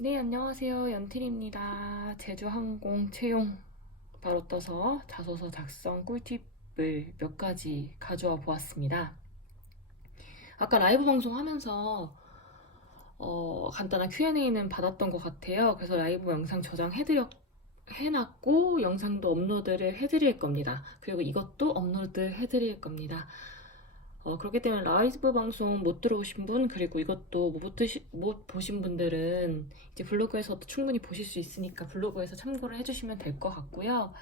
네, 안녕하세요. 연필입니다. 제주항공 채용 바로 떠서 자소서 작성 꿀팁을 몇 가지 가져와 보았습니다. 아까 라이브 방송 하면서 간단한 Q&A는 받았던 것 같아요. 그래서 라이브 영상 해놨고 영상도 업로드를 해드릴 겁니다. 그리고 이것도 업로드 해드릴 겁니다. 그렇기 때문에 라이브 방송 못 들어오신 분, 그리고 이것도 못 보신 분들은 이제 블로그에서도 충분히 보실 수 있으니까 블로그에서 참고를 해주시면 될 것 같고요.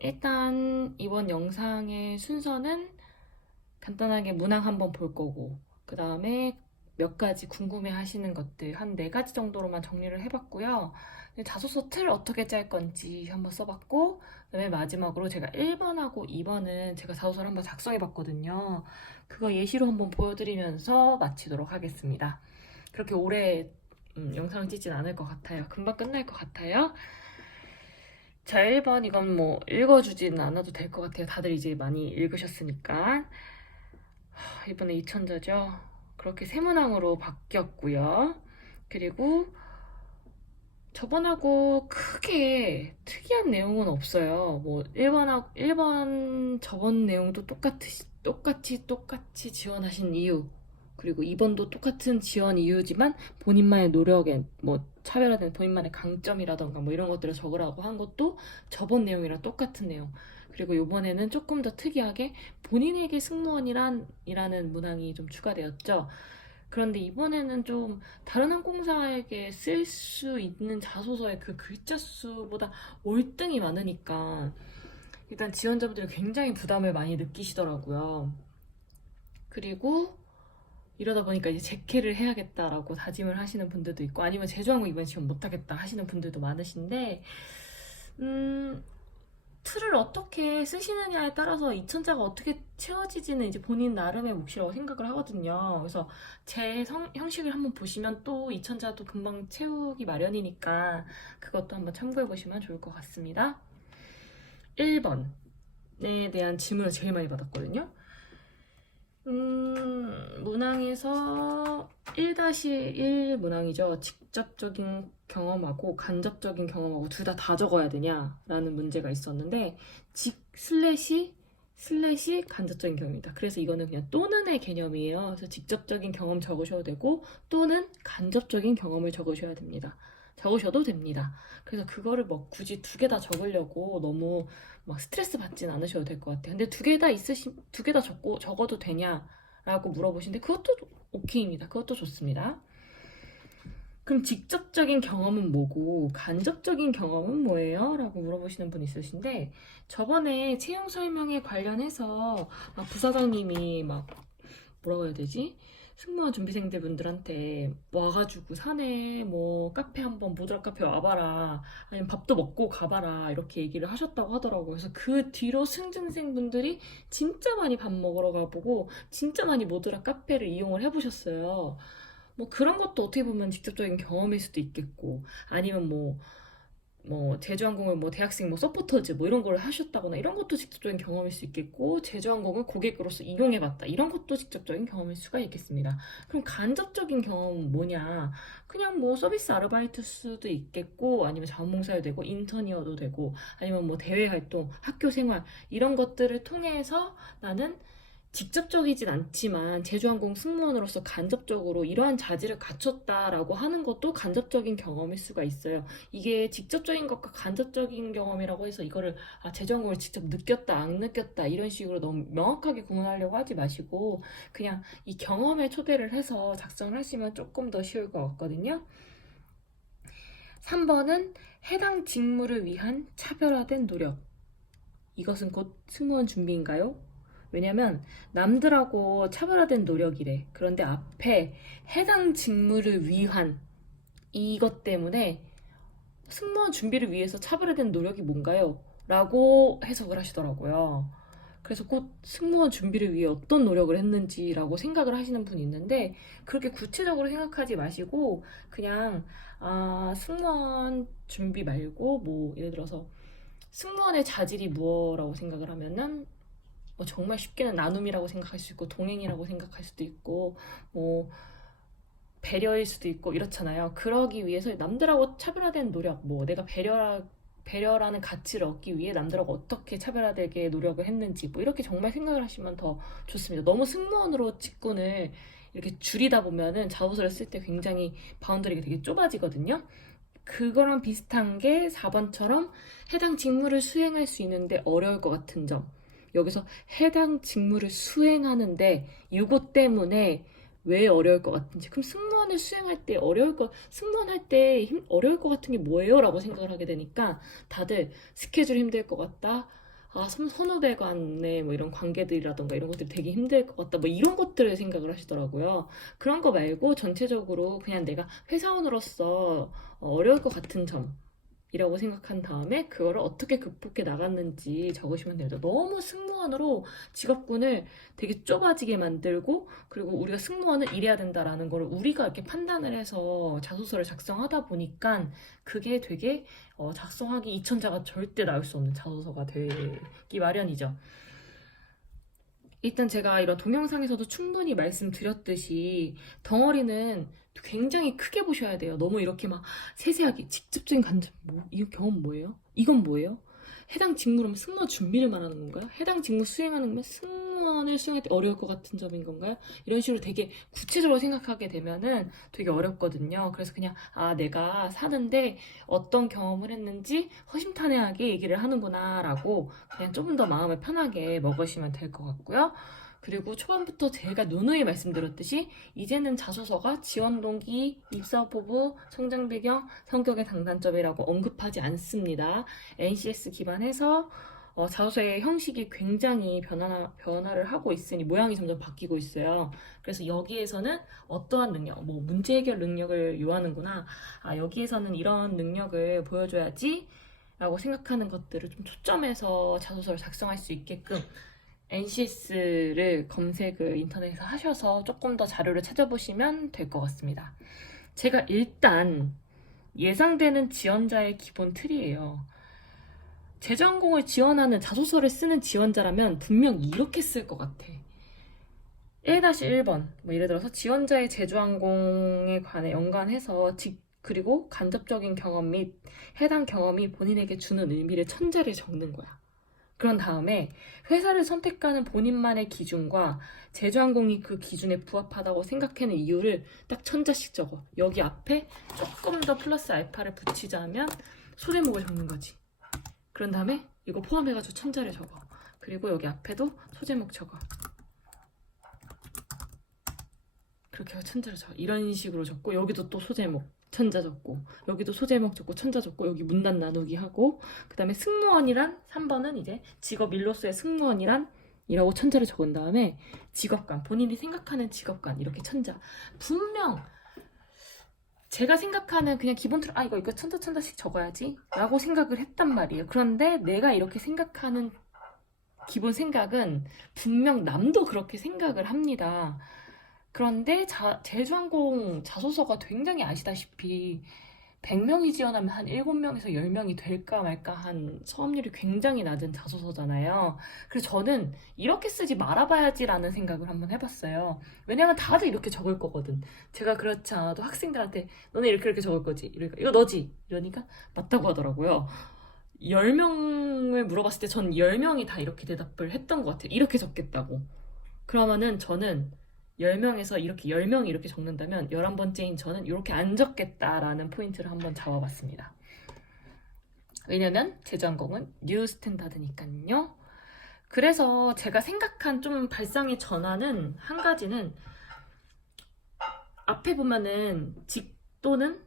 일단 이번 영상의 순서는 간단하게 문항 한번 볼 거고, 그 다음에 몇 가지 궁금해 하시는 것들, 한 네 가지 정도로만 정리를 해봤고요. 자소서 틀 어떻게 짤 건지 한번 써봤고, 그다음에 마지막으로 제가 1번하고 2번은 제가 자소서를 한번 작성해 봤거든요. 그거 예시로 한번 보여드리면서 마치도록 하겠습니다. 그렇게 오래 영상을 찍진 않을 것 같아요. 금방 끝날 것 같아요. 자, 1번 이건 뭐 읽어주지는 않아도 될 것 같아요. 다들 이제 많이 읽으셨으니까. 이번에 2천자죠. 그렇게 세문항으로 바뀌었고요. 그리고 저번하고 크게 특이한 내용은 없어요. 뭐 1번 저번 내용도 똑같이 지원하신 이유, 그리고 2번도 똑같은 지원 이유지만 본인만의 노력에 뭐 차별화된 본인만의 강점이라던가 뭐 이런 것들을 적으라고 한 것도 저번 내용이랑 똑같은 내용. 그리고 이번에는 조금 더 특이하게 본인에게 승무원이라는 문항이 좀 추가되었죠. 그런데 이번에는 좀 다른 항공사에게 쓸 수 있는 자소서의 그 글자 수보다 월등히 많으니까 일단 지원자분들이 굉장히 부담을 많이 느끼시더라고요. 그리고 이러다 보니까 이제 재캐를 해야겠다라고 다짐을 하시는 분들도 있고, 아니면 제주항공 이번 시험 못하겠다 하시는 분들도 많으신데, 틀을 어떻게 쓰시느냐에 따라서 2천자가 어떻게 채워지지는 이제 본인 나름의 몫이라고 생각을 하거든요. 그래서 제 형식을 한번 보시면 또 2천자도 금방 채우기 마련이니까 그것도 한번 참고해 보시면 좋을 것 같습니다. 1번에 대한 질문을 제일 많이 받았거든요. 문항에서 1-1 문항이죠. 직접적인 경험하고 간접적인 경험하고 둘 다 적어야 되냐라는 문제가 있었는데, 슬래시 간접적인 경험입니다. 그래서 이거는 그냥 또는의 개념이에요. 그래서 직접적인 경험 적으셔도 되고 또는 간접적인 경험을 적으셔야 됩니다. 적으셔도 됩니다. 그래서 그거를 뭐 굳이 두 개 다 적으려고 너무 막 스트레스 받진 않으셔도 될 것 같아요. 근데 두 개 다 적어도 되냐라고 물어보시는데 그것도 오케이입니다. 그것도 좋습니다. 그럼 직접적인 경험은 뭐고 간접적인 경험은 뭐예요? 라고 물어보시는 분 있으신데, 저번에 채용 설명에 관련해서 막 부사장님이 막 뭐라고 해야 되지? 승무원 준비생들 분들한테 와가지고 사내 뭐 카페 한번 모드라 카페 와봐라, 아니면 밥도 먹고 가봐라 이렇게 얘기를 하셨다고 하더라고요. 그래서 그 뒤로 승준생 분들이 진짜 많이 밥 먹으러 가보고 진짜 많이 모드라 카페를 이용을 해보셨어요. 뭐 그런 것도 어떻게 보면 직접적인 경험일 수도 있겠고, 아니면 뭐 제주항공을 뭐 대학생 뭐 서포터즈 뭐 이런 걸 하셨다거나 이런 것도 직접적인 경험일 수 있겠고, 제주항공을 고객으로서 이용해봤다 이런 것도 직접적인 경험일 수가 있겠습니다. 그럼 간접적인 경험은 뭐냐? 그냥 뭐 서비스 아르바이트 수도 있겠고, 아니면 자원봉사도 되고 인턴이어도 되고, 아니면 뭐 대외 활동, 학교 생활 이런 것들을 통해서 나는 직접적이진 않지만 제주항공 승무원으로서 간접적으로 이러한 자질을 갖췄다라고 하는 것도 간접적인 경험일 수가 있어요. 이게 직접적인 것과 간접적인 경험이라고 해서 이거를 제주항공을 직접 느꼈다 안 느꼈다 이런 식으로 너무 명확하게 구분하려고 하지 마시고, 그냥 이 경험에 초대를 해서 작성을 하시면 조금 더 쉬울 것 같거든요. 3번은 해당 직무를 위한 차별화된 노력. 이것은 곧 승무원 준비인가요? 왜냐면 남들하고 차별화된 노력이래. 그런데 앞에 해당 직무를 위한 이것 때문에 승무원 준비를 위해서 차별화된 노력이 뭔가요? 라고 해석을 하시더라고요. 그래서 곧 승무원 준비를 위해 어떤 노력을 했는지라고 생각을 하시는 분이 있는데, 그렇게 구체적으로 생각하지 마시고 그냥 승무원 준비 말고 뭐 예를 들어서 승무원의 자질이 무엇라고 생각을 하면은 뭐 정말 쉽게는 나눔이라고 생각할 수 있고 동행이라고 생각할 수도 있고, 뭐 배려일 수도 있고 이렇잖아요. 그러기 위해서 남들하고 차별화된 노력, 뭐 내가 배려라는 가치를 얻기 위해 남들하고 어떻게 차별화되게 노력을 했는지 뭐 이렇게 정말 생각을 하시면 더 좋습니다. 너무 승무원으로 직군을 이렇게 줄이다 보면은 자소서를 쓸 때 굉장히 바운더리가 되게 좁아지거든요. 그거랑 비슷한 게 4번처럼 해당 직무를 수행할 수 있는데 어려울 것 같은 점. 여기서 해당 직무를 수행하는데 이것 때문에 왜 어려울 것 같은지. 그럼 승무원을 수행할 때 승무원 할 때 어려울 것 같은 게 뭐예요? 라고 생각을 하게 되니까 다들 스케줄 힘들 것 같다. 아, 선후배 간의 뭐 이런 관계들이라던가 이런 것들이 되게 힘들 것 같다. 뭐 이런 것들을 생각을 하시더라고요. 그런 거 말고 전체적으로 그냥 내가 회사원으로서 어려울 것 같은 점이라고 생각한 다음에 그거를 어떻게 극복해 나갔는지 적으시면 됩니다. 너무 승무원으로 직업군을 되게 좁아지게 만들고 그리고 우리가 승무원은 이래야 된다라는 거를 우리가 이렇게 판단을 해서 자소서를 작성하다 보니까 그게 되게 작성하기 이천자가 절대 나올 수 없는 자소서가 되기 마련이죠. 일단 제가 이런 동영상에서도 충분히 말씀드렸듯이 덩어리는 굉장히 크게 보셔야 돼요. 너무 이렇게 막 세세하게 직접적인 관점, 이 경험 뭐예요? 이건 뭐예요? 해당 직무라면 승무원 준비를 말하는 건가요? 해당 직무 수행하는 거면 승무원을 수행할 때 어려울 것 같은 점인 건가요? 이런 식으로 되게 구체적으로 생각하게 되면은 되게 어렵거든요. 그래서 그냥 내가 사는데 어떤 경험을 했는지 허심탄회하게 얘기를 하는구나 라고 그냥 조금 더 마음을 편하게 먹으시면 될 것 같고요. 그리고 초반부터 제가 누누이 말씀드렸듯이 이제는 자소서가 지원 동기, 입사 포부, 성장 배경, 성격의 장단점이라고 언급하지 않습니다. NCS 기반해서 자소서의 형식이 굉장히 변화를 하고 있으니 모양이 점점 바뀌고 있어요. 그래서 여기에서는 어떠한 능력, 뭐 문제 해결 능력을 요하는구나. 여기에서는 이런 능력을 보여줘야지 라고 생각하는 것들을 좀 초점해서 자소서를 작성할 수 있게끔 NCS를 검색을 인터넷에서 하셔서 조금 더 자료를 찾아보시면 될 것 같습니다. 제가 일단 예상되는 지원자의 기본 틀이에요. 제주항공을 지원하는 자소서를 쓰는 지원자라면 분명 이렇게 쓸 것 같아. 1-1번 뭐 예를 들어서 지원자의 제주항공에 관해 연관해서 그리고 간접적인 경험 및 해당 경험이 본인에게 주는 의미를 천재를 적는 거야. 그런 다음에 회사를 선택하는 본인만의 기준과 제주항공이 그 기준에 부합하다고 생각하는 이유를 딱 천자씩 적어. 여기 앞에 조금 더 플러스 알파를 붙이자면 소제목을 적는 거지. 그런 다음에 이거 포함해가지고 천자를 적어. 그리고 여기 앞에도 소제목 적어. 그렇게 해서 천자를 적어. 이런 식으로 적고 여기도 또 소제목 천자 적고 여기도 소제목 적고 천자 적고 여기 문단 나누기 하고 그 다음에 승무원이란 3번은 이제 직업 일로서의 승무원이란 이라고 천자를 적은 다음에 직업관 본인이 생각하는 직업관 이렇게 천자 분명 제가 생각하는 그냥 기본 틀 이거 천자씩 적어야지 라고 생각을 했단 말이에요. 그런데 내가 이렇게 생각하는 기본 생각은 분명 남도 그렇게 생각을 합니다. 그런데 제주항공 자소서가 굉장히 아시다시피 100명이 지원하면 한 7명에서 10명이 될까 말까 한 성업률이 굉장히 낮은 자소서잖아요. 그래서 저는 이렇게 쓰지 말아봐야지라는 생각을 한번 해봤어요. 왜냐면 다들 이렇게 적을 거거든. 제가 그렇지 않아도 학생들한테 너네 이렇게 적을 거지? 이러니까 이거 너지? 이러니까 맞다고 하더라고요. 10명을 물어봤을 때 전 10명이 다 이렇게 대답을 했던 것 같아요. 이렇게 적겠다고. 그러면은 저는 10명에서 이렇게 10명이 이렇게 적는다면 11번째인 저는 이렇게 안 적겠다라는 포인트를 한번 잡아봤습니다. 왜냐면 제주항공은 뉴 스탠다드니까요. 그래서 제가 생각한 좀 발상의 전환은 한 가지는 앞에 보면은 또는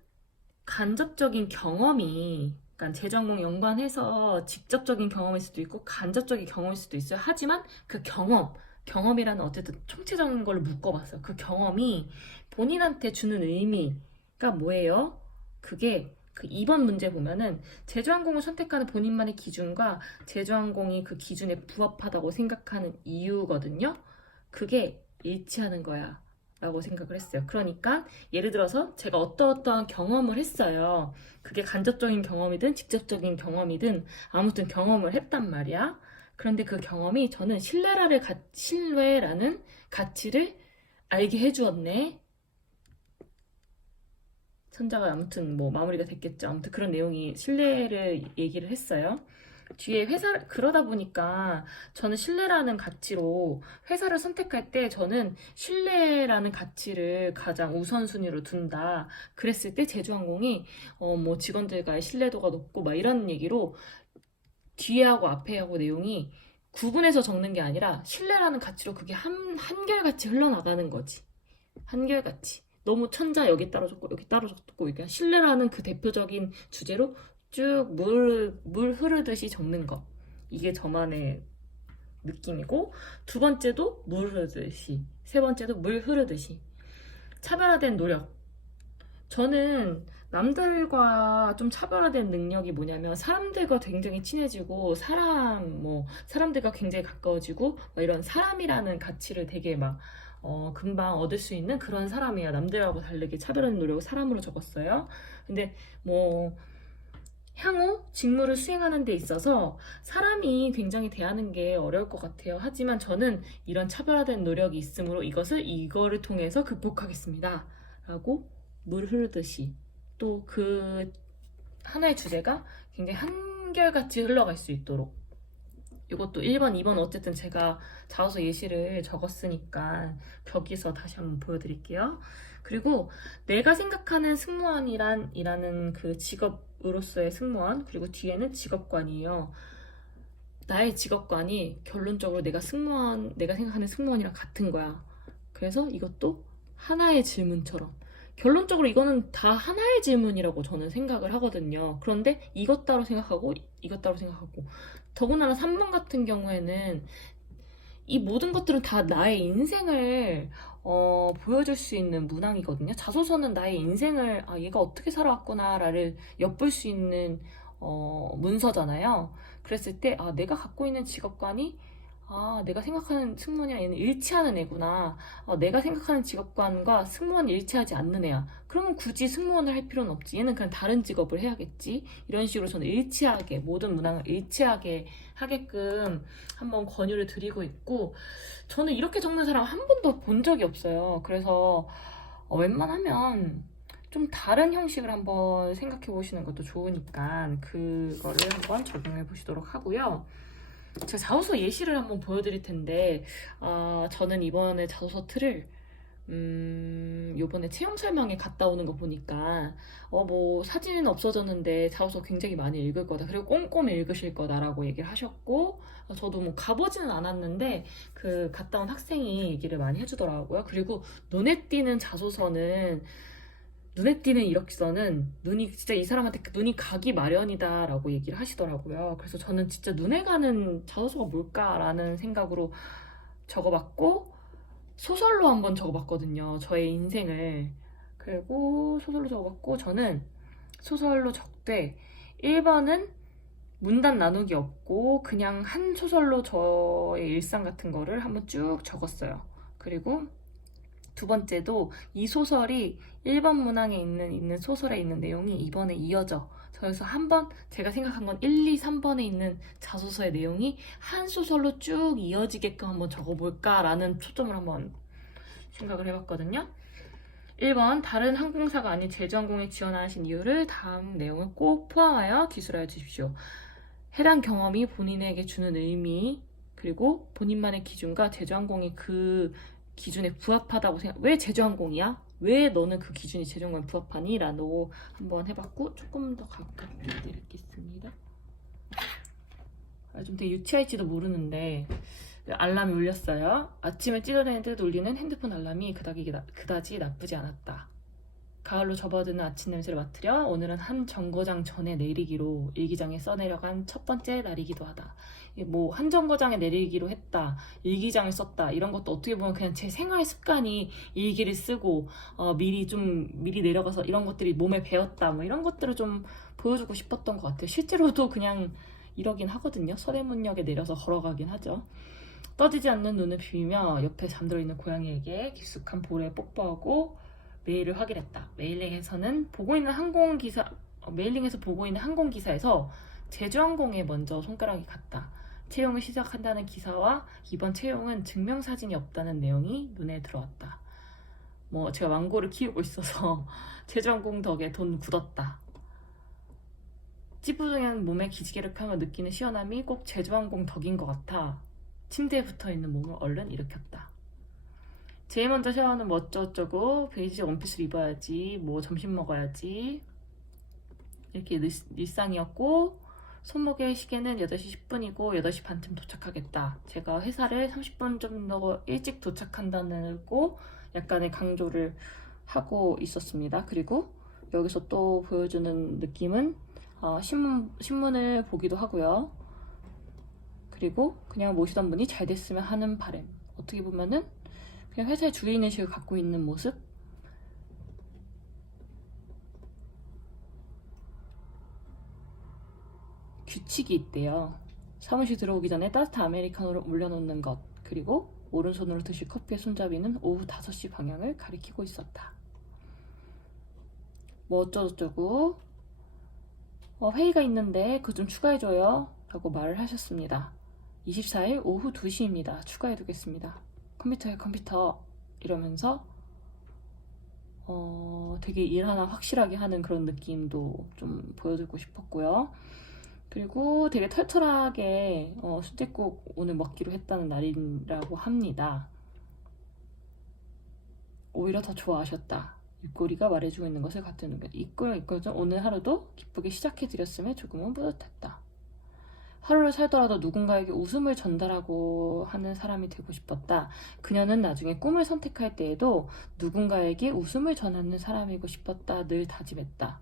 간접적인 경험이 그러니까 제주항공 연관해서 직접적인 경험일 수도 있고 간접적인 경험일 수도 있어요. 하지만 그 경험이라는 어쨌든 총체적인 걸 묶어봤어요. 그 경험이 본인한테 주는 의미가 뭐예요? 그게 그 2번 문제 보면은 제주항공을 선택하는 본인만의 기준과 제주항공이 그 기준에 부합하다고 생각하는 이유거든요. 그게 일치하는 거야 라고 생각을 했어요. 그러니까 예를 들어서 제가 어떠한 경험을 했어요. 그게 간접적인 경험이든 직접적인 경험이든 아무튼 경험을 했단 말이야. 그런데 그 경험이 저는 신뢰라는 가치를 알게 해주었네. 천자가 아무튼 뭐 마무리가 됐겠죠. 아무튼 그런 내용이 신뢰를 얘기를 했어요. 뒤에 그러다 보니까 저는 신뢰라는 가치로 회사를 선택할 때 저는 신뢰라는 가치를 가장 우선순위로 둔다. 그랬을 때 제주항공이 뭐 직원들과의 신뢰도가 높고 막 이런 얘기로 뒤에 하고 앞에 하고 내용이 구분해서 적는 게 아니라 신뢰라는 가치로 그게 한결같이 흘러나가는 거지. 한결같이. 너무 천자 여기 따로 적고 여기 따로 적고 그러니까 신뢰라는 그 대표적인 주제로 쭉 물 흐르듯이 적는 거. 이게 저만의 느낌이고 두 번째도 물 흐르듯이 세 번째도 물 흐르듯이 차별화된 노력. 저는 남들과 좀 차별화된 능력이 뭐냐면 사람들과 굉장히 친해지고 사람들과 굉장히 가까워지고 막 이런 사람이라는 가치를 되게 막 금방 얻을 수 있는 그런 사람이에요. 남들하고 다르게 차별화된 노력을 사람으로 적었어요. 근데 뭐 향후 직무를 수행하는 데 있어서 사람이 굉장히 대하는 게 어려울 것 같아요. 하지만 저는 이런 차별화된 노력이 있으므로 이거를 통해서 극복하겠습니다. 라고 물 흐르듯이 또 그 하나의 주제가 굉장히 한결같이 흘러갈 수 있도록 이것도 1번, 2번 어쨌든 제가 자소서 예시를 적었으니까 거기서 다시 한번 보여드릴게요. 그리고 내가 생각하는 승무원이라는 그 직업으로서의 승무원 그리고 뒤에는 직업관이에요. 나의 직업관이 결론적으로 내가 생각하는 승무원이랑 같은 거야. 그래서 이것도 하나의 질문처럼 결론적으로 이거는 다 하나의 질문이라고 저는 생각을 하거든요. 그런데 이것 따로 생각하고 이것 따로 생각하고 더군다나 3번 같은 경우에는 이 모든 것들은 다 나의 인생을 보여줄 수 있는 문항이거든요. 자소서는 나의 인생을 얘가 어떻게 살아왔구나를 엿볼 수 있는 문서잖아요. 그랬을 때 내가 갖고 있는 직업관이 내가 생각하는 승무원이랑 얘는 일치하는 애구나. 내가 생각하는 직업관과 승무원이 일치하지 않는 애야. 그러면 굳이 승무원을 할 필요는 없지. 얘는 그냥 다른 직업을 해야겠지. 이런 식으로 저는 일치하게, 모든 문항을 일치하게 하게끔 한번 권유를 드리고 있고, 저는 이렇게 적는 사람 한 번도 본 적이 없어요. 그래서 웬만하면 좀 다른 형식을 한번 생각해 보시는 것도 좋으니까 그거를 한번 적용해 보시도록 하고요. 제가 자소서 예시를 한번 보여드릴 텐데 저는 이번에 자소서 틀을 요번에 체험 설명회 갔다 오는 거 보니까 뭐 사진은 없어졌는데 자소서 굉장히 많이 읽을 거다. 그리고 꼼꼼히 읽으실 거다라고 얘기를 하셨고 저도 뭐 가보지는 않았는데 그 갔다 온 학생이 얘기를 많이 해주더라고요. 그리고 눈에 띄는 자소서는 눈에 띄는 이력서는 눈이 진짜 이 사람한테 눈이 가기 마련이다라고 얘기를 하시더라고요. 그래서 저는 진짜 눈에 가는 자소서가 뭘까라는 생각으로 적어봤고 소설로 한번 적어봤거든요. 저의 인생을. 그리고 소설로 적어봤고 저는 소설로 적되 1번은 문단 나누기 없고 그냥 한 소설로 저의 일상 같은 거를 한번 쭉 적었어요. 그리고 두 번째도 이 소설이 1번 문항에 있는 소설에 있는 내용이 2번에 이어져. 그래서 한번 제가 생각한 건 1, 2, 3번에 있는 자소서의 내용이 한 소설로 쭉 이어지게끔 한번 적어볼까라는 초점을 한번 생각을 해봤거든요. 1번 다른 항공사가 아닌 제주항공에 지원하신 이유를 다음 내용을 꼭 포함하여 기술하여 주십시오. 해당 경험이 본인에게 주는 의미 그리고 본인만의 기준과 제주항공이 그 기준에 부합하다고 왜 제주항공이야? 왜 너는 그 기준이 제주항공에 부합하니? 라고 한번 해봤고 조금 더 가깝게 드리겠습니다. 좀 되게 유치할지도 모르는데 알람이 울렸어요. 아침에 찢어내듯 울리는 핸드폰 알람이 그다지 나쁘지 않았다. 가을로 접어드는 아침 냄새를 맡으려 오늘은 한 정거장 전에 내리기로 일기장에 써내려간 첫 번째 날이기도 하다. 뭐 한 정거장에 내리기로 했다, 일기장을 썼다 이런 것도 어떻게 보면 그냥 제 생활 습관이 일기를 쓰고 미리 내려가서 이런 것들이 몸에 배었다 뭐 이런 것들을 좀 보여주고 싶었던 것 같아요. 실제로도 그냥 이러긴 하거든요. 서대문역에 내려서 걸어가긴 하죠. 떠지지 않는 눈을 비비며 옆에 잠들어 있는 고양이에게 깊숙한 볼에 뽀뽀하고 메일을 확인했다. 메일링에서 보고 있는 항공기사에서 제주항공에 먼저 손가락이 갔다. 채용을 시작한다는 기사와 이번 채용은 증명사진이 없다는 내용이 눈에 들어왔다. 뭐 제가 망고를 키우고 있어서 제주항공 덕에 돈 굳었다. 찌뿌둥한 몸에 기지개를 펴며 느끼는 시원함이 꼭 제주항공 덕인 것 같아. 침대에 붙어있는 몸을 얼른 일으켰다. 제일 먼저 샤워는 뭐 어쩌고저쩌고, 베이지 원피스를 입어야지, 뭐 점심 먹어야지, 이렇게 일상이었고, 손목의 시계는 8시 10분이고 8시 반쯤 도착하겠다. 제가 회사를 30분 정도 일찍 도착한다고 약간의 강조를 하고 있었습니다. 그리고 여기서 또 보여주는 느낌은 신문을 보기도 하고요. 그리고 그냥 모시던 분이 잘 됐으면 하는 바람. 어떻게 보면은 그냥 회사의 주인의식을 갖고 있는 모습? 규칙이 있대요. 사무실 들어오기 전에 따뜻한 아메리카노를 올려놓는 것, 그리고 오른손으로 드실 커피의 손잡이는 오후 5시 방향을 가리키고 있었다. 뭐 어쩌고저쩌고 회의가 있는데 그거 좀 추가해줘요 라고 말을 하셨습니다. 24일 오후 2시입니다. 추가해두겠습니다. 컴퓨터에 컴퓨터 이러면서 되게 일 하나 확실하게 하는 그런 느낌도 좀 보여드리고 싶었고요. 그리고 되게 털털하게 순댓국 오늘 먹기로 했다는 날이라고 합니다. 오히려 더 좋아하셨다. 입꼬리가 말해주고 있는 것을 같은 게 이끌 오늘 하루도 기쁘게 시작해드렸음에 조금은 뿌듯했다. 하루를 살더라도 누군가에게 웃음을 전달하고 하는 사람이 되고 싶었다. 그녀는 나중에 꿈을 선택할 때에도 누군가에게 웃음을 전하는 사람이고 싶었다. 늘 다짐했다.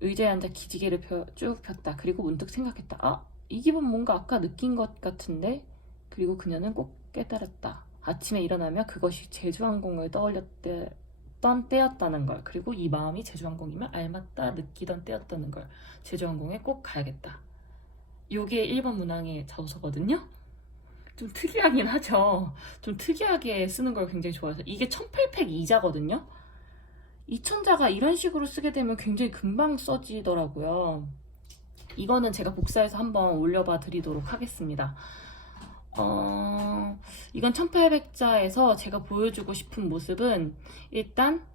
의자에 앉아 기지개를 쭉 폈다. 그리고 문득 생각했다. 이 기분 뭔가 아까 느낀 것 같은데? 그리고 그녀는 꼭 깨달았다. 아침에 일어나며 그것이 제주항공을 떠올렸던 때였다는 걸. 그리고 이 마음이 제주항공이면 알맞다 느끼던 때였다는 걸. 제주항공에 꼭 가야겠다. 요게 1번 문항의 자소서거든요. 좀 특이하긴 하죠. 좀 특이하게 쓰는 걸 굉장히 좋아해서. 이게 1800 이자거든요. 이 천자가 이런 식으로 쓰게 되면 굉장히 금방 써지더라고요. 이거는 제가 복사해서 한번 올려봐 드리도록 하겠습니다. 이건 1800자에서 제가 보여주고 싶은 모습은 일단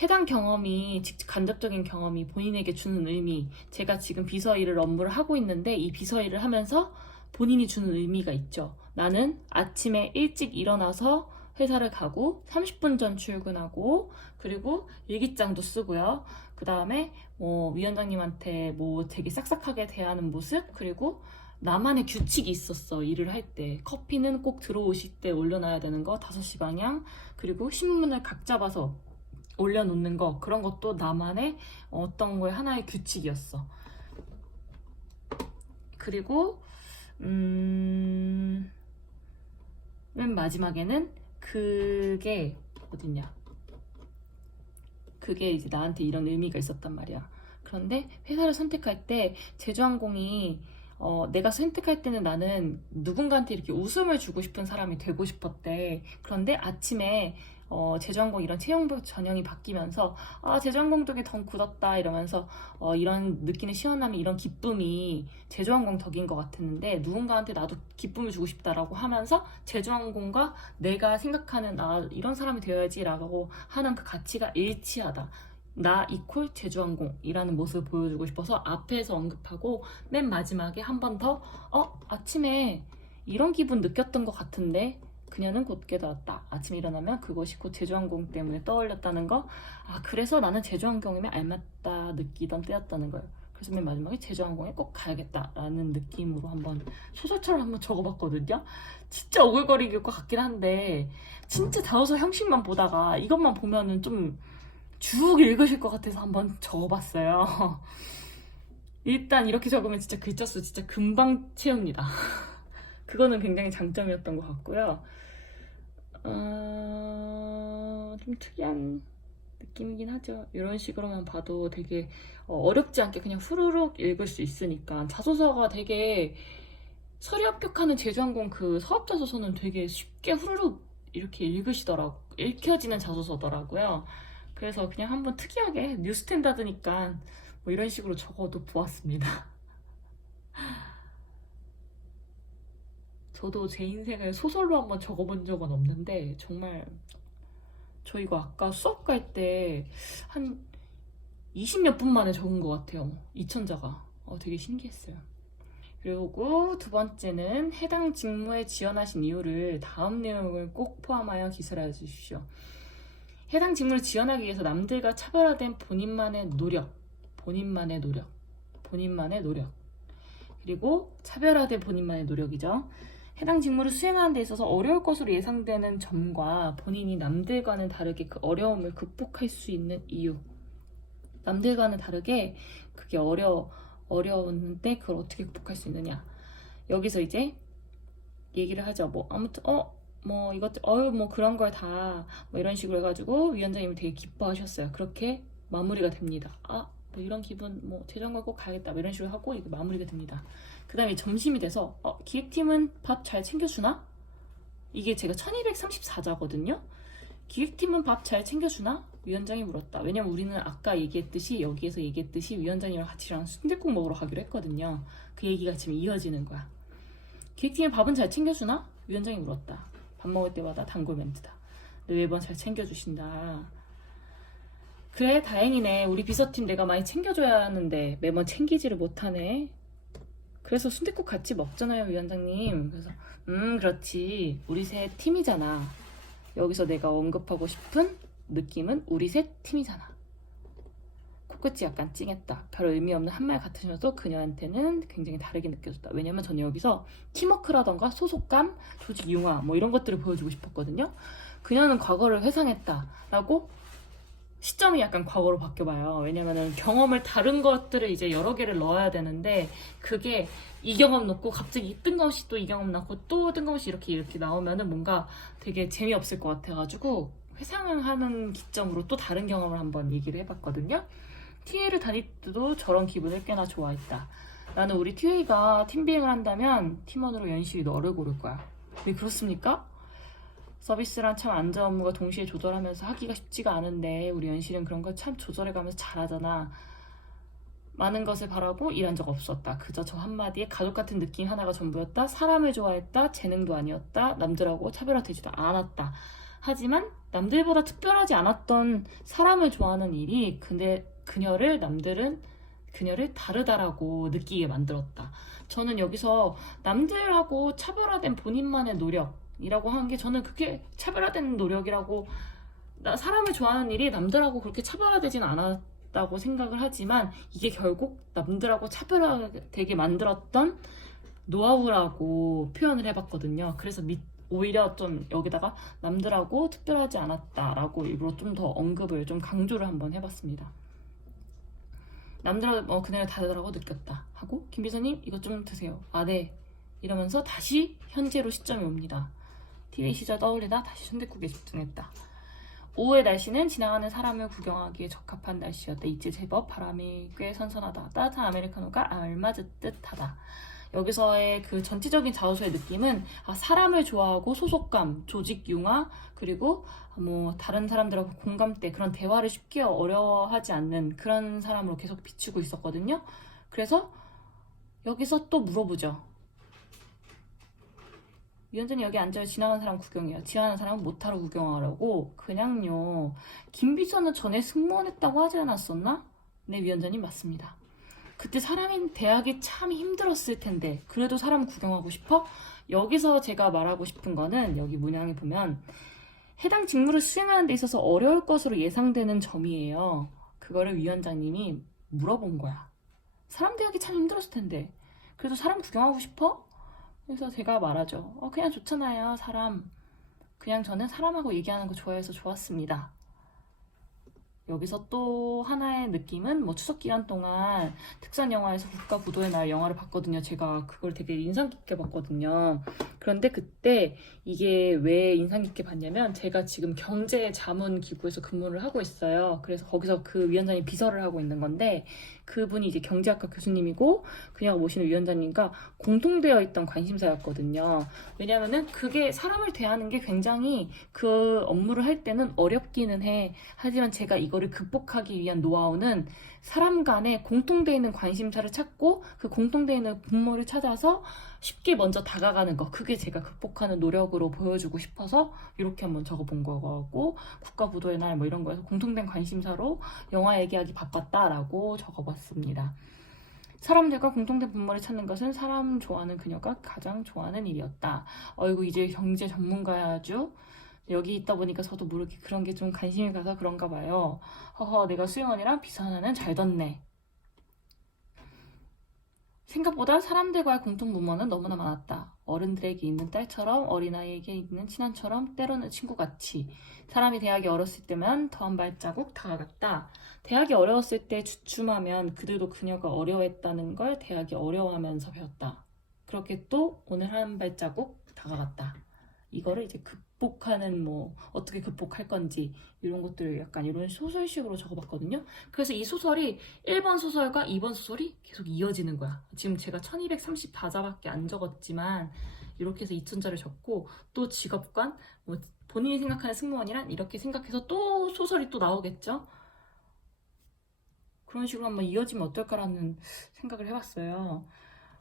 해당 경험이 간접적인 경험이 본인에게 주는 의미, 제가 지금 비서 일을 업무를 하고 있는데 이 비서 일을 하면서 본인이 주는 의미가 있죠. 나는 아침에 일찍 일어나서 회사를 가고 30분 전 출근하고 그리고 일기장도 쓰고요. 그 다음에 위원장님한테 되게 싹싹하게 대하는 모습, 그리고 나만의 규칙이 있었어. 일을 할 때 커피는 꼭 들어오실 때 올려놔야 되는 거 5시 방향, 그리고 신문을 각 잡아서 올려놓는 거, 그런 것도 나만의 어떤 거에 하나의 규칙이었어. 그리고 맨 마지막에는 그게 어딨냐, 그게 이제 나한테 이런 의미가 있었단 말이야. 그런데 회사를 선택할 때 제주항공이 내가 선택할 때는 나는 누군가한테 이렇게 웃음을 주고 싶은 사람이 되고 싶었대. 그런데 아침에 제주항공 이런 채용 전형이 바뀌면서 제주항공 덕에 더 굳었다 이러면서 이런 느끼는 시원함이, 이런 기쁨이 제주항공 덕인 것 같았는데, 누군가한테 나도 기쁨을 주고 싶다라고 하면서 제주항공과 내가 생각하는 이런 사람이 되어야지 라고 하는 그 가치가 일치하다. 나 이퀄 제주항공이라는 모습을 보여주고 싶어서 앞에서 언급하고 맨 마지막에 한 번 더 아침에 이런 기분 느꼈던 것 같은데 그녀는 곧 깨달았다. 아침에 일어나면 그것이 곧 제주항공 때문에 떠올렸다는 거. 그래서 나는 제주항공이면 알맞다 느끼던 때였다는 걸. 그래서 맨 마지막에 제주항공에 꼭 가야겠다라는 느낌으로 한번 소설처럼 한번 적어봤거든요. 진짜 오글거리길 것 같긴 한데 진짜 자소서 형식만 보다가 이것만 보면은 좀 쭉 읽으실 것 같아서 한번 적어봤어요. 일단 이렇게 적으면 진짜 글자 수 진짜 금방 채웁니다. 그거는 굉장히 장점이었던 것 같고요. 좀 특이한 느낌이긴 하죠. 이런 식으로만 봐도 되게 어렵지 않게 그냥 후루룩 읽을 수 있으니까. 자소서가 되게 서류 합격하는 제주항공 그 사업자소서는 되게 쉽게 후루룩 이렇게 읽혀지는 자소서더라고요. 그래서 그냥 한번 특이하게 뉴 스탠다드니까 뭐 이런 식으로 적어도 보았습니다. 저도 제 인생을 소설로 한번 적어본 적은 없는데 정말 저 이거 아까 수업 갈 때 한 20몇 분 만에 적은 것 같아요. 이천자가. 되게 신기했어요. 그리고 두 번째는 해당 직무에 지원하신 이유를 다음 내용을 꼭 포함하여 기술해 주십시오. 해당 직무를 지원하기 위해서 남들과 차별화된 본인만의 노력, 그리고 차별화된 본인만의 노력이죠. 해당 직무를 수행하는 데 있어서 어려울 것으로 예상되는 점과 본인이 남들과는 다르게 그 어려움을 극복할 수 있는 이유. 남들과는 다르게 그게 어려운데 그걸 어떻게 극복할 수 있느냐. 여기서 이제 얘기를 하죠. 뭐 아무튼 뭐 이것 뭐 그런 걸 다 뭐 이런 식으로 해가지고 위원장님이 되게 기뻐하셨어요. 그렇게 마무리가 됩니다. 뭐 이런 기분, 뭐 재정과 꼭 가야겠다, 뭐 이런 식으로 하고 이게 마무리가 됩니다. 그 다음에 점심이 돼서 기획팀은 밥 잘 챙겨주나? 이게 제가 1234자거든요. 기획팀은 밥 잘 챙겨주나? 위원장이 물었다. 왜냐면 우리는 아까 여기에서 얘기했듯이 위원장님이랑 같이랑 순댓국 먹으러 가기로 했거든요. 그 얘기가 지금 이어지는 거야. 기획팀은 밥은 잘 챙겨주나? 위원장이 물었다. 밥 먹을 때마다 단골 멘트다. 매번 잘 챙겨주신다. 그래, 다행이네. 우리 비서팀 내가 많이 챙겨줘야 하는데 매번 챙기지를 못하네. 그래서 순댓국 같이 먹잖아요, 위원장님. 그래서 그렇지. 우리 셋 팀이잖아. 여기서 내가 언급하고 싶은 느낌은 우리 셋 팀이잖아. 코끝이 약간 찡했다. 별 의미 없는 한 말 같으면서도 그녀한테는 굉장히 다르게 느껴졌다. 왜냐면 저는 여기서 팀워크라던가 소속감, 조직 융화 뭐 이런 것들을 보여주고 싶었거든요. 그녀는 과거를 회상했다라고 시점이 약간 과거로 바뀌어봐요. 왜냐면은 경험을 다른 것들을 이제 여러 개를 넣어야 되는데 그게 이 경험 넣고 갑자기 뜬금없이 또 이 경험 넣고 또 뜬금없이 이렇게 나오면은 뭔가 되게 재미없을 것 같아가지고 회상하는 기점으로 또 다른 경험을 한번 얘기를 해봤거든요. TA를 다닐 때도 저런 기분을 꽤나 좋아했다. 나는 우리 TA가 팀비행을 한다면 팀원으로 연실이 너를 고를 거야. 네, 그렇습니까? 서비스란 참 안전 업무가 동시에 조절하면서 하기가 쉽지가 않은데 우리 연실은 그런 걸 참 조절해가면서 잘하잖아. 많은 것을 바라고 일한 적 없었다. 그저 저 한마디에 가족 같은 느낌 하나가 전부였다. 사람을 좋아했다. 재능도 아니었다. 남들하고 차별화되지도 않았다. 하지만 남들보다 특별하지 않았던 사람을 좋아하는 일이 근데 그녀를 다르다라고 느끼게 만들었다. 저는 여기서 남들하고 차별화된 본인만의 노력이라고 하는 게 저는 그게 차별화된 노력이라고 사람을 좋아하는 일이 남들하고 그렇게 차별화되진 않았다고 생각을 하지만 이게 결국 남들하고 차별화되게 만들었던 노하우라고 표현을 해봤거든요. 그래서 오히려 좀 여기다가 남들하고 특별하지 않았다라고 일부러 좀 더 언급을 좀 강조를 한번 해봤습니다. 남들하고 그녀를 다르다고 느꼈다 하고 김 비서님 이것 좀 드세요. 네. 이러면서 다시 현재로 시점이 옵니다. TV 시절 떠올리다 다시 순댓국에 집중했다. 오후의 날씨는 지나가는 사람을 구경하기에 적합한 날씨였다. 이제 제법 바람이 꽤 선선하다. 따뜻한 아메리카노가 알맞듯하다. 여기서의 그 전체적인 자소서의 느낌은 사람을 좋아하고 소속감, 조직 융화, 그리고 뭐 다른 사람들하고 공감대, 그런 대화를 쉽게 어려워하지 않는 그런 사람으로 계속 비추고 있었거든요. 그래서 여기서 또 물어보죠. 위원장님 여기 앉아요. 지나가는 사람 구경해요. 지나가는 사람은 못하러 구경하라고. 그냥요. 김 비서는 전에 승무원했다고 하지 않았었나? 네, 위원장님 맞습니다. 그때 사람인 대학이 참 힘들었을 텐데 그래도 사람 구경하고 싶어? 여기서 제가 말하고 싶은 거는 여기 문양에 보면 해당 직무를 수행하는 데 있어서 어려울 것으로 예상되는 점이에요. 그거를 위원장님이 물어본 거야. 사람 대하기 참 힘들었을 텐데 그래도 사람 구경하고 싶어? 그래서 제가 말하죠. 그냥 좋잖아요, 사람. 그냥 저는 사람하고 얘기하는 거 좋아해서 좋았습니다. 여기서 또 하나의 느낌은 뭐 추석 기간 동안 특선 영화에서 국가부도의 날 영화를 봤거든요. 제가 그걸 되게 인상 깊게 봤거든요. 그런데 그때 이게 왜 인상 깊게 봤냐면 제가 지금 경제자문기구에서 근무를 하고 있어요. 그래서 거기서 그 위원장님 비서를 하고 있는 건데 그분이 이제 경제학과 교수님이고 그녀가 모시는 위원장님과 공통되어 있던 관심사였거든요. 왜냐면은 그게 사람을 대하는 게 굉장히 그 업무를 할 때는 어렵기는 해. 하지만 제가 이거를 극복하기 위한 노하우는 사람 간에 공통되어 있는 관심사를 찾고 그 공통되어 있는 분모를 찾아서 쉽게 먼저 다가가는 거. 그게 제가 극복하는 노력으로 보여주고 싶어서 이렇게 한번 적어본 거고, 국가부도의 날 뭐 이런 거에서 공통된 관심사로 영화 얘기하기 바빴다라고 적어봤습니다. 사람들과 공통된 분모를 찾는 것은 사람 좋아하는 그녀가 가장 좋아하는 일이었다. 어이구, 이제 경제 전문가야죠. 여기 있다 보니까 저도 모르게 그런 게 좀 관심이 가서 그런가 봐요. 허허, 내가 수영원이랑 비서 하나는 잘 뒀네. 생각보다 사람들과의 공통 분모는 너무나 많았다. 어른들에게 있는 딸처럼, 어린아이에게 있는 친한처럼, 때로는 친구같이. 사람이 대학이 어렸을 때면 더 한 발자국 다가갔다. 대학이 어려웠을 때 주춤하면 그들도 그녀가 어려워했다는 걸 대학이 어려워하면서 배웠다. 그렇게 또 오늘 한 발자국 다가갔다. 이거를 이제 극복하는 뭐 어떻게 극복할 건지 이런 것들 약간 이런 소설식으로 적어봤거든요. 그래서 이 소설이 1번 소설과 2번 소설이 계속 이어지는 거야. 지금 제가 1234자밖에 안 적었지만 이렇게 해서 2000자를 적고, 또 직업관, 뭐 본인이 생각하는 승무원이란 이렇게 생각해서 또 소설이 또 나오겠죠. 그런 식으로 한번 이어지면 어떨까라는 생각을 해봤어요.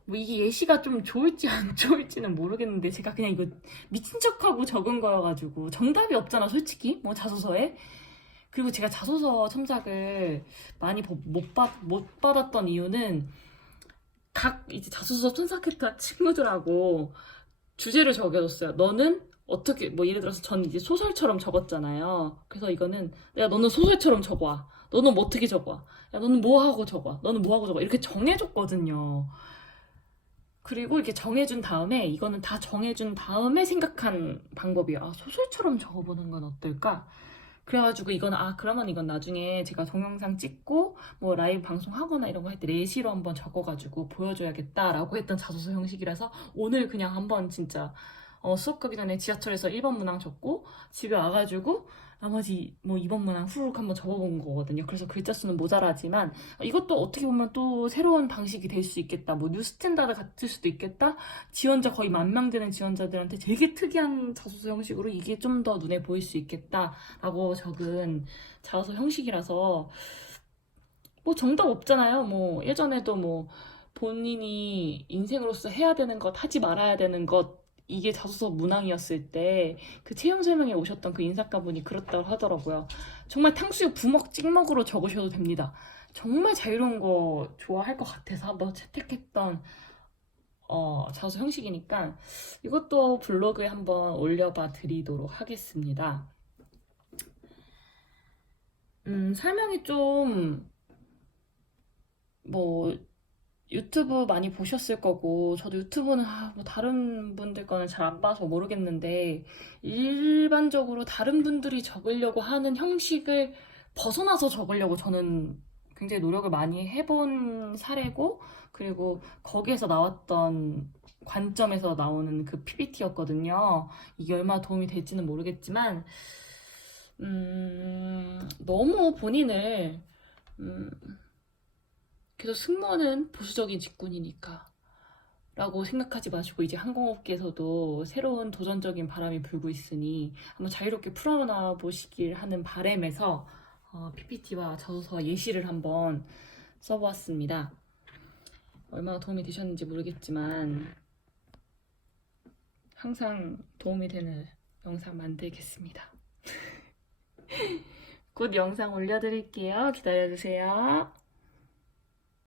뭐 이게 예시가 좀 좋을지 안 좋을지는 모르겠는데, 제가 그냥 이거 미친 척하고 적은 거여가지고 정답이 없잖아 솔직히 뭐 자소서에. 그리고 제가 자소서 첨삭을 많이 못 받았던 이유는, 각 이제 자소서 첨삭했던 친구들하고 주제를 정해줬어요. 너는 어떻게, 뭐 예를 들어서 전 이제 소설처럼 적었잖아요. 그래서 이거는 야 너는 소설처럼 적어와, 너는 뭐 어떻게 적어와, 야 너는 뭐 하고 적어와, 너는 뭐 하고 적어와, 이렇게 정해줬거든요. 그리고 이렇게 정해준 다음에, 이거는 다 정해준 다음에 생각한 방법이에요. 아, 소설처럼 적어보는 건 어떨까? 그래가지고 이거는, 아, 그러면 이건 나중에 제가 동영상 찍고 뭐 라이브 방송하거나 이런 거 할 때 레시로 한번 적어가지고 보여줘야겠다라고 했던 자소서 형식이라서, 오늘 그냥 한번 진짜 수업 가기 전에 지하철에서 1번 문항 적고 집에 와가지고 나머지 뭐 2번 문항 후루룩 한번 적어본 거거든요. 그래서 글자 수는 모자라지만 이것도 어떻게 보면 또 새로운 방식이 될 수 있겠다. 뭐 뉴스탠다드 같을 수도 있겠다. 지원자 거의 10,000명 되는 지원자들한테 되게 특이한 자소서 형식으로 이게 좀 더 눈에 보일 수 있겠다라고 적은 자소서 형식이라서, 뭐 정답 없잖아요. 뭐 예전에도 뭐 본인이 인생으로서 해야 되는 것, 하지 말아야 되는 것, 이게 자소서 문항이었을 때 그 채용 설명에 오셨던 그 인사과분이 그렇다고 하더라고요. 정말 탕수육 부먹 찍먹으로 적으셔도 됩니다. 정말 자유로운 거 좋아할 것 같아서 한번 채택했던 자소서 형식이니까 이것도 블로그에 한번 올려봐 드리도록 하겠습니다. 설명이 좀 뭐 유튜브 많이 보셨을 거고, 저도 유튜브는 뭐 다른 분들 거는 잘 안 봐서 모르겠는데, 일반적으로 다른 분들이 적으려고 하는 형식을 벗어나서 적으려고 저는 굉장히 노력을 많이 해본 사례고, 그리고 거기에서 나왔던 관점에서 나오는 그 PPT였거든요. 이게 얼마나 도움이 될지는 모르겠지만, 너무 본인을 그래서 승무원은 보수적인 직군이니까 라고 생각하지 마시고, 이제 항공업계에서도 새로운 도전적인 바람이 불고 있으니 한번 자유롭게 풀어나 보시길 하는 바람에서 PPT와 자소서 예시를 한번 써보았습니다. 얼마나 도움이 되셨는지 모르겠지만 항상 도움이 되는 영상 만들겠습니다. 곧 영상 올려드릴게요. 기다려주세요.